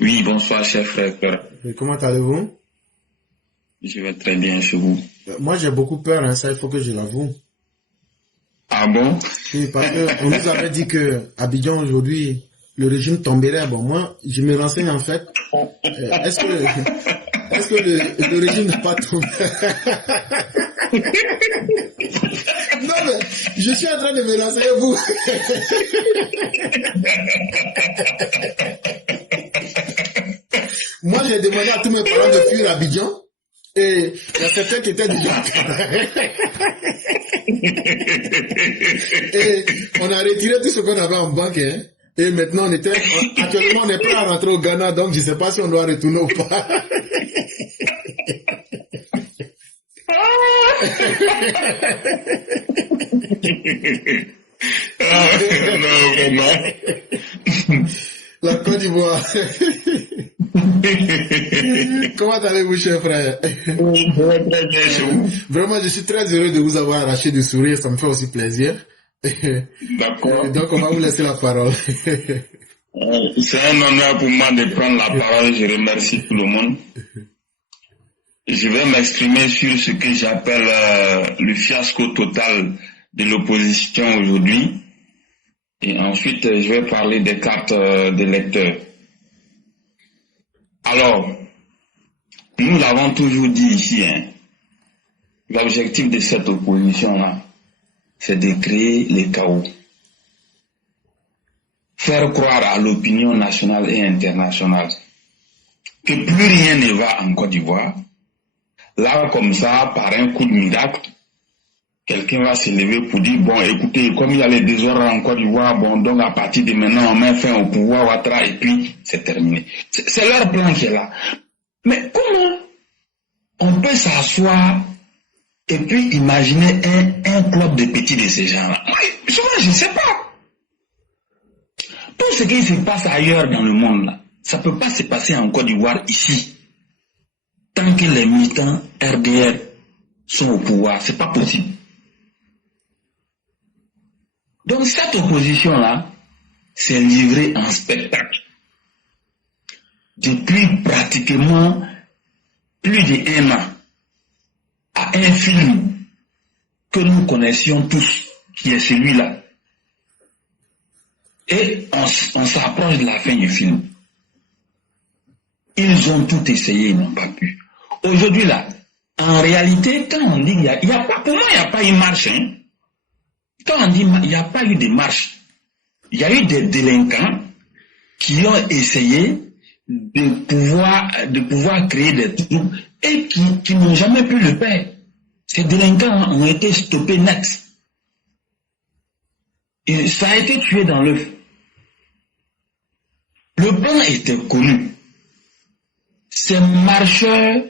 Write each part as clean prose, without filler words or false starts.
Oui, bonsoir, cher frère. Et comment allez-vous? Je vais très bien chez vous. Moi, j'ai beaucoup peur, hein, ça, il faut que je l'avoue. Ah bon? Oui, parce qu'on nous avait dit que Abidjan, aujourd'hui, le régime tomberait. Bon, moi, je me renseigne en fait. Est-ce que le régime n'a pas tombé? Non, mais je suis en train de me renseigner, vous. Moi, j'ai demandé à tous mes parents de fuir Abidjan. Et il y a certains qui étaient déjà. Et on a retiré tout ce qu'on avait en banque. Hein. Et maintenant, actuellement, on est prêt à rentrer au Ghana. Donc, je ne sais pas si on doit retourner ou pas. Non, vraiment. La Côte d'Ivoire. Comment allez-vous, cher frère? Je vais très bien chez vous. Vraiment, je suis très heureux de vous avoir arraché du sourire. Ça me fait aussi plaisir. D'accord. Donc, on va vous laisser la parole. C'est un honneur pour moi de prendre la parole. Je remercie tout le monde. Je vais m'exprimer sur ce que j'appelle le fiasco total de l'opposition aujourd'hui. Et ensuite, je vais parler des cartes d'électeurs. Alors, nous l'avons toujours dit ici, hein, l'objectif de cette opposition-là, c'est de créer le chaos. Faire croire à l'opinion nationale et internationale que plus rien ne va en Côte d'Ivoire. Là, comme ça, par un coup de miracle, quelqu'un va se lever pour dire, bon, écoutez, comme il y a les désordres en Côte d'Ivoire, bon, donc à partir de maintenant, on met fin au pouvoir Ouattara et puis c'est terminé. C'est leur plan qui est là. Mais comment on peut s'asseoir et puis imaginer un club de petits de ces gens-là? Souvent, je ne sais pas. Tout ce qui se passe ailleurs dans le monde, là, ça ne peut pas se passer en Côte d'Ivoire ici. Tant que les militants RDR sont au pouvoir, c'est pas possible. Donc cette opposition-là s'est livrée en spectacle. Depuis pratiquement plus d'1 an, à un film que nous connaissions tous, qui est celui-là. Et on s'approche de la fin du film. Ils ont tout essayé, ils n'ont pas pu. Aujourd'hui, là, en réalité, quand on dit qu'il y a pas, pour moi, il n'y a pas eu marche. Hein. Quand on dit il n'y a pas eu de marche, il y a eu des délinquants qui ont essayé de pouvoir créer des troupes et qui n'ont jamais pu le faire. Ces délinquants ont été stoppés net. Et ça a été tué dans l'œuf. Le plan était connu. Ces marcheurs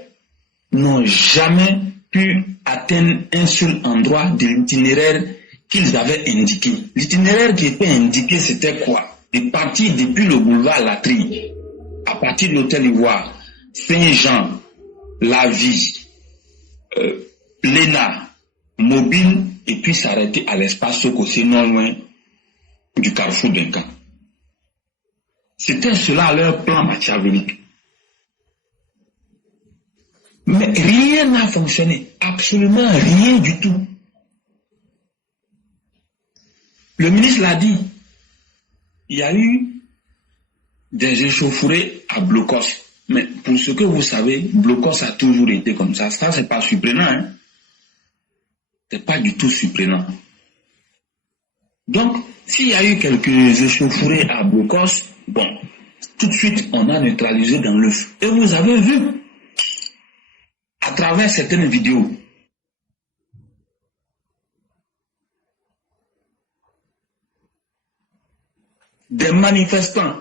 n'ont jamais pu atteindre un seul endroit de l'itinéraire qu'ils avaient indiqué. L'itinéraire qui était indiqué, c'était quoi? De partir depuis le boulevard Latry, à partir de l'hôtel Ivoire, Saint-Jean, La Vie, Léna, Mobile, et puis s'arrêter à l'espace Soko, c'est non loin du carrefour d'un camp. C'était cela leur plan machiavélique. Mais rien n'a fonctionné, absolument rien du tout. Le ministre l'a dit, il y a eu des échauffourées à Blocos. Mais pour ce que vous savez, Blocos a toujours été comme ça. Ça, c'est pas surprenant. Hein? C'est pas du tout surprenant. Donc, s'il y a eu quelques échauffourées à Blocos, bon, tout de suite, on a neutralisé dans l'œuf. Et vous avez vu, à travers certaines vidéos, des manifestants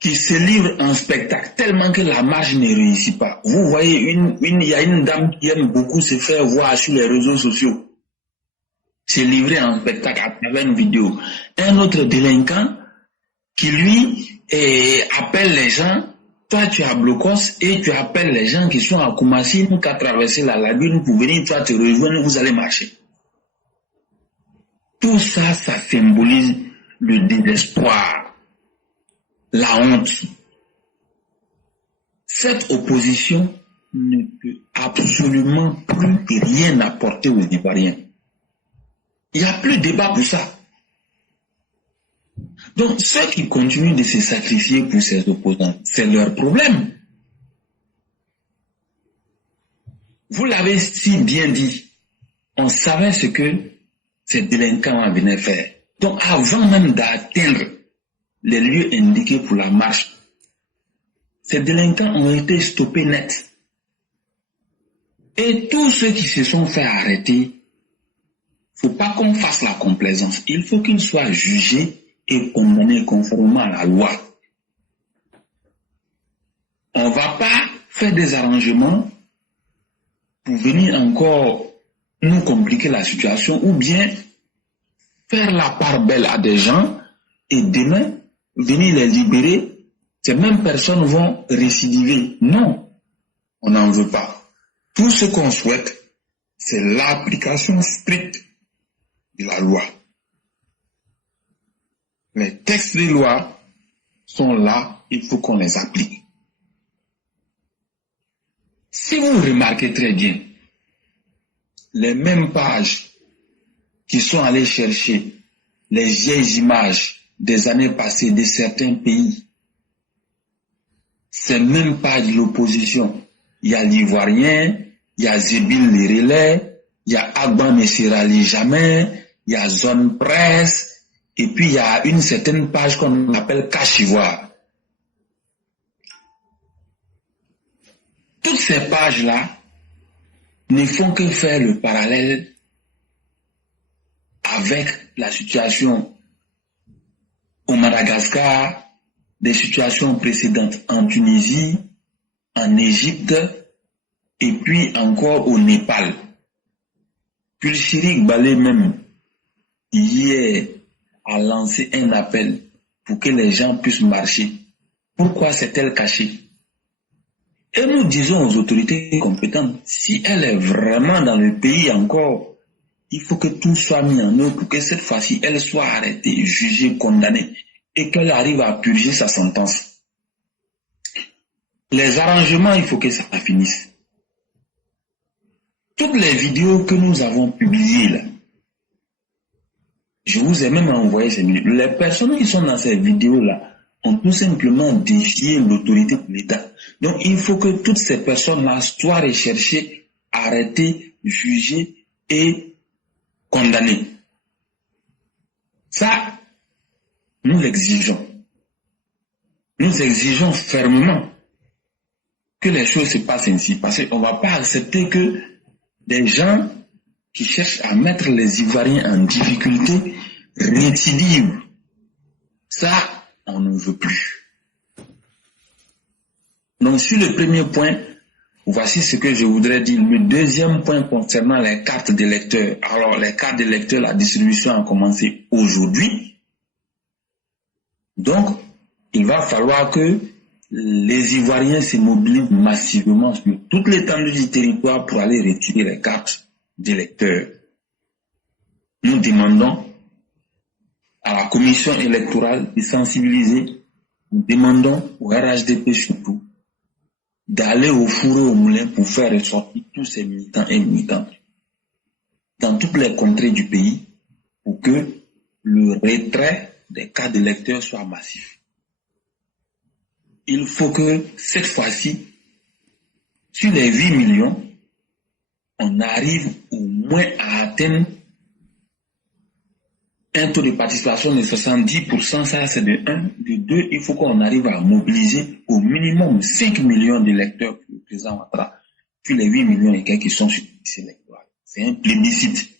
qui se livrent en spectacle tellement que la marche ne réussit pas. Vous voyez, il y a une dame qui aime beaucoup se faire voir sur les réseaux sociaux, se livrer en spectacle à travers une vidéo. Un autre délinquant qui lui appelle les gens. Toi, tu es à Blocos et tu appelles les gens qui sont à Koumassi, nous qu'à traverser la lagune pour venir, toi, te rejoindre, vous allez marcher. Tout ça, ça symbolise le désespoir, la honte. Cette opposition ne peut absolument plus rien apporter aux Ivoiriens. Il n'y a plus de débat pour ça. Donc, ceux qui continuent de se sacrifier pour ces opposants, c'est leur problème. Vous l'avez si bien dit, on savait ce que ces délinquants venaient faire. Donc, avant même d'atteindre les lieux indiqués pour la marche, ces délinquants ont été stoppés net. Et tous ceux qui se sont fait arrêter, il ne faut pas qu'on fasse la complaisance. Il faut qu'ils soient jugés et condamnés conformément à la loi. On ne va pas faire des arrangements pour venir encore nous compliquer la situation ou bien faire la part belle à des gens et demain venir les libérer. Ces mêmes personnes vont récidiver. Non, on n'en veut pas. Tout ce qu'on souhaite, c'est l'application stricte de la loi. Les textes des lois sont là, il faut qu'on les applique. Si vous remarquez très bien, les mêmes pages qui sont allées chercher les vieilles images des années passées de certains pays, ces mêmes pages de l'opposition, il y a l'Ivoirien, il y a Zébil Lérélé, il y a Agban Messirali Jamais, il y a Zone Presse, et puis il y a une certaine page qu'on appelle Cachivoire. Toutes ces pages-là ne font que faire le parallèle avec la situation au Madagascar, des situations précédentes en Tunisie, en Égypte, et puis encore au Népal. Pulchirik Balé même, hier, a lancé un appel pour que les gens puissent marcher. Pourquoi s'est-elle cachée? Et nous disons aux autorités compétentes, si elle est vraiment dans le pays encore, il faut que tout soit mis en œuvre pour que cette fois-ci, elle soit arrêtée, jugée, condamnée, et qu'elle arrive à purger sa sentence. Les arrangements, il faut que ça finisse. Toutes les vidéos que nous avons publiées là, je vous ai même envoyé ces vidéos. Les personnes qui sont dans ces vidéos-là ont tout simplement défié l'autorité de l'État. Donc il faut que toutes ces personnes-là soient recherchées, arrêtées, jugées et condamnées. Ça, nous l'exigeons. Nous exigeons fermement que les choses se passent ainsi. Parce qu'on ne va pas accepter que des gens qui cherchent à mettre les Ivoiriens en difficulté récidivent. Ça, on ne veut plus. Donc, sur le premier point, voici ce que je voudrais dire. Le deuxième point concernant les cartes d'électeurs. Alors, les cartes d'électeurs, la distribution a commencé aujourd'hui. Donc, il va falloir que les Ivoiriens se mobilisent massivement sur toute l'étendue du territoire pour aller retirer les cartes d'électeurs. Nous demandons à la commission électorale de sensibiliser, nous demandons au RHDP surtout d'aller au four et au moulin pour faire ressortir tous ces militants et militantes dans toutes les contrées du pays pour que le retrait des cartes d'électeurs soit massif. Il faut que cette fois-ci, sur les 8 millions, on arrive au moins à atteindre un taux de participation de 70%, ça c'est de 1. De 2, il faut qu'on arrive à mobiliser au minimum 5 millions d'électeurs pour le président Ouattara, puis les 8 millions et quelques qui sont sur les électorales. C'est un plébiscite.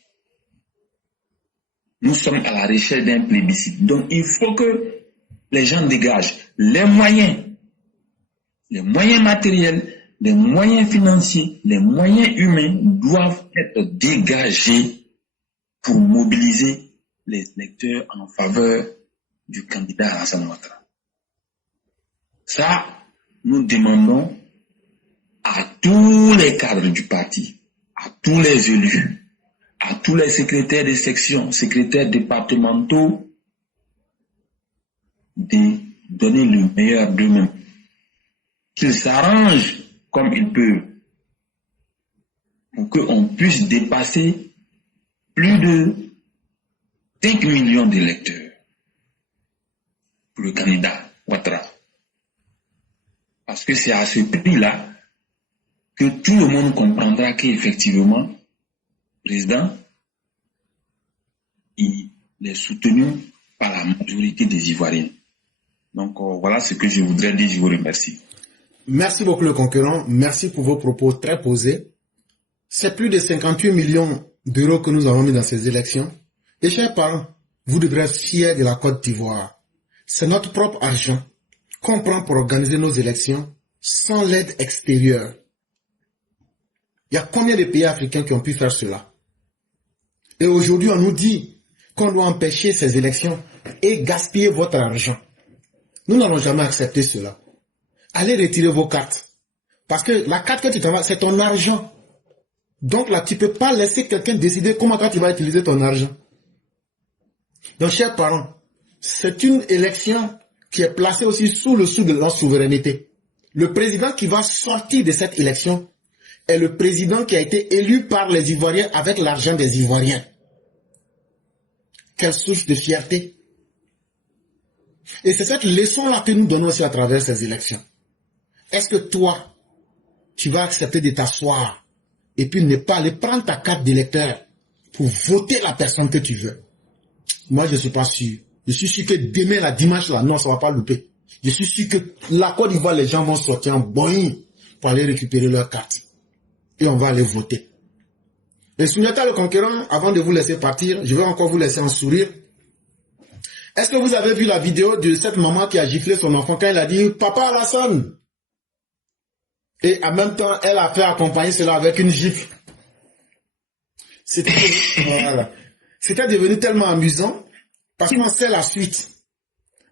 Nous sommes à la recherche d'un plébiscite. Donc il faut que les gens dégagent les moyens matériels, les moyens financiers, les moyens humains doivent être dégagés pour mobiliser les électeurs en faveur du candidat Alassane Ouattara. Ça, nous demandons à tous les cadres du parti, à tous les élus, à tous les secrétaires de section, secrétaires départementaux, de donner le meilleur d'eux-mêmes, qu'ils s'arrangent comme ils peuvent pour qu'on puisse dépasser plus de 5 millions d'électeurs pour le candidat Ouattara. Parce que c'est à ce prix-là que tout le monde comprendra qu'effectivement, le président, il est soutenu par la majorité des Ivoiriens. Donc voilà ce que je voudrais dire, je vous remercie. Merci beaucoup le concurrent, merci pour vos propos très posés. C'est plus de 58 millions d'euros que nous avons mis dans ces élections. Et chers parents, vous devrez être fiers de la Côte d'Ivoire. C'est notre propre argent qu'on prend pour organiser nos élections sans l'aide extérieure. Il y a combien de pays africains qui ont pu faire cela? Et aujourd'hui, on nous dit qu'on doit empêcher ces élections et gaspiller votre argent. Nous n'allons jamais accepter cela. Allez retirer vos cartes. Parce que la carte que tu t'envoies, c'est ton argent. Donc là, tu ne peux pas laisser quelqu'un décider comment tu vas utiliser ton argent. Donc, chers parents, c'est une élection qui est placée aussi sous le sceau de notre souveraineté. Le président qui va sortir de cette élection est le président qui a été élu par les Ivoiriens avec l'argent des Ivoiriens. Quelle source de fierté. Et c'est cette leçon-là que nous donnons aussi à travers ces élections. Est-ce que toi, tu vas accepter de t'asseoir et puis ne pas aller prendre ta carte d'électeur pour voter la personne que tu veux? Moi, je ne suis pas sûr. Je suis sûr que demain, la dimanche, là, non, ça ne va pas louper. Je suis sûr que la Côte d'Ivoire, les gens vont sortir en boing pour aller récupérer leur carte. Et on va aller voter. Et Souniata le conquérant, avant de vous laisser partir, je vais encore vous laisser en sourire. Est-ce que vous avez vu la vidéo de cette maman qui a giflé son enfant quand elle a dit « Papa Alassane » et en même temps, elle a fait accompagner cela avec une gifle. C'était voilà. Devenu tellement amusant parce qu'on sait la suite.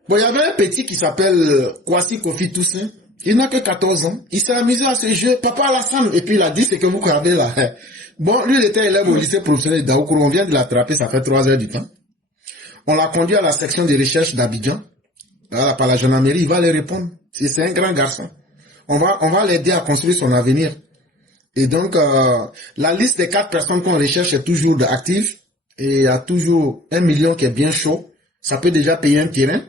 Bon, il y avait un petit qui s'appelle Kwasi Kofi Toussaint. Il n'a que 14 ans. Il s'est amusé à ce jeu. Papa Alassane. Et puis il a dit ce que vous savez là. Bon, lui, il était élève au lycée professionnel d'Aoukourou. On vient de l'attraper, ça fait 3 heures du temps. On l'a conduit à la section de recherche d'Abidjan. Là, par la gendarmerie, il va les répondre. C'est un grand garçon. On va l'aider à construire son avenir. Et donc, la liste des 4 personnes qu'on recherche est toujours active. Et il y a toujours 1 million qui est bien chaud. Ça peut déjà payer un terrain.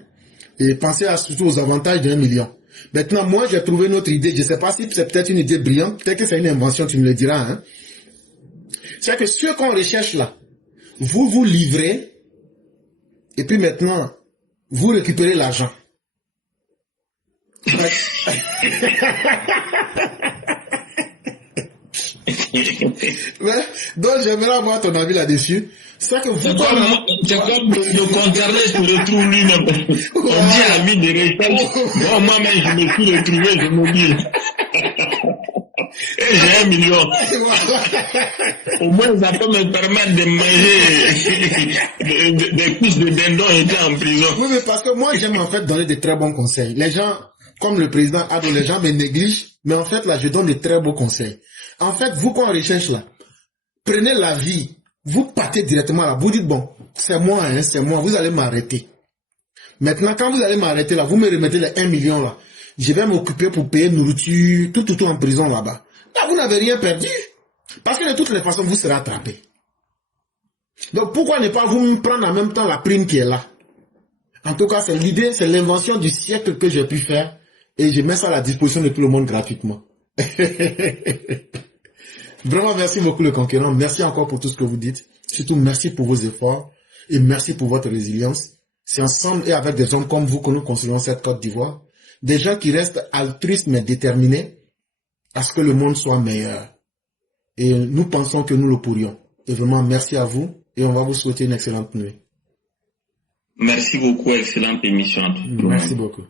Et pensez surtout aux avantages d'1 million. Maintenant, moi, j'ai trouvé une autre idée. Je ne sais pas si c'est peut-être une idée brillante. Peut-être que c'est une invention, tu me le diras. Hein. C'est que ceux qu'on recherche là, vous livrez. Et puis maintenant, vous récupérez l'argent. Donc, j'aimerais avoir ton avis là-dessus. C'est que vous... C'est comme le concerné se retrouve lui-même. On dit à lui de rester. Bon, moi-même, je me suis retrouvé, je m'oublie. Et j'ai 1 million. Au moins, ça peut me permettre de manger des couches de dindon étant en prison. Oui, mais parce que moi, j'aime en fait donner de très bons conseils. Les gens, comme le président Ado, les gens me négligent, mais en fait, là, je donne de très beaux conseils. En fait, vous, quand on recherche là, prenez la vie, vous partez directement là, vous dites, bon, c'est moi, hein, c'est moi, vous allez m'arrêter. Maintenant, quand vous allez m'arrêter là, vous me remettez les 1 million là. Je vais m'occuper pour payer nourriture, tout en prison là-bas. Là, vous n'avez rien perdu. Parce que de toutes les façons, vous serez attrapé. Donc, pourquoi ne pas vous prendre en même temps la prime qui est là? En tout cas, c'est l'idée, c'est l'invention du siècle que j'ai pu faire. Et je mets ça à la disposition de tout le monde gratuitement. Vraiment, merci beaucoup le conquérant. Merci encore pour tout ce que vous dites. Surtout, merci pour vos efforts. Et merci pour votre résilience. C'est ensemble et avec des hommes comme vous que nous construisons cette Côte d'Ivoire. Des gens qui restent altruistes mais déterminés à ce que le monde soit meilleur. Et nous pensons que nous le pourrions. Et vraiment, merci à vous. Et on va vous souhaiter une excellente nuit. Merci beaucoup, excellente émission. Merci beaucoup.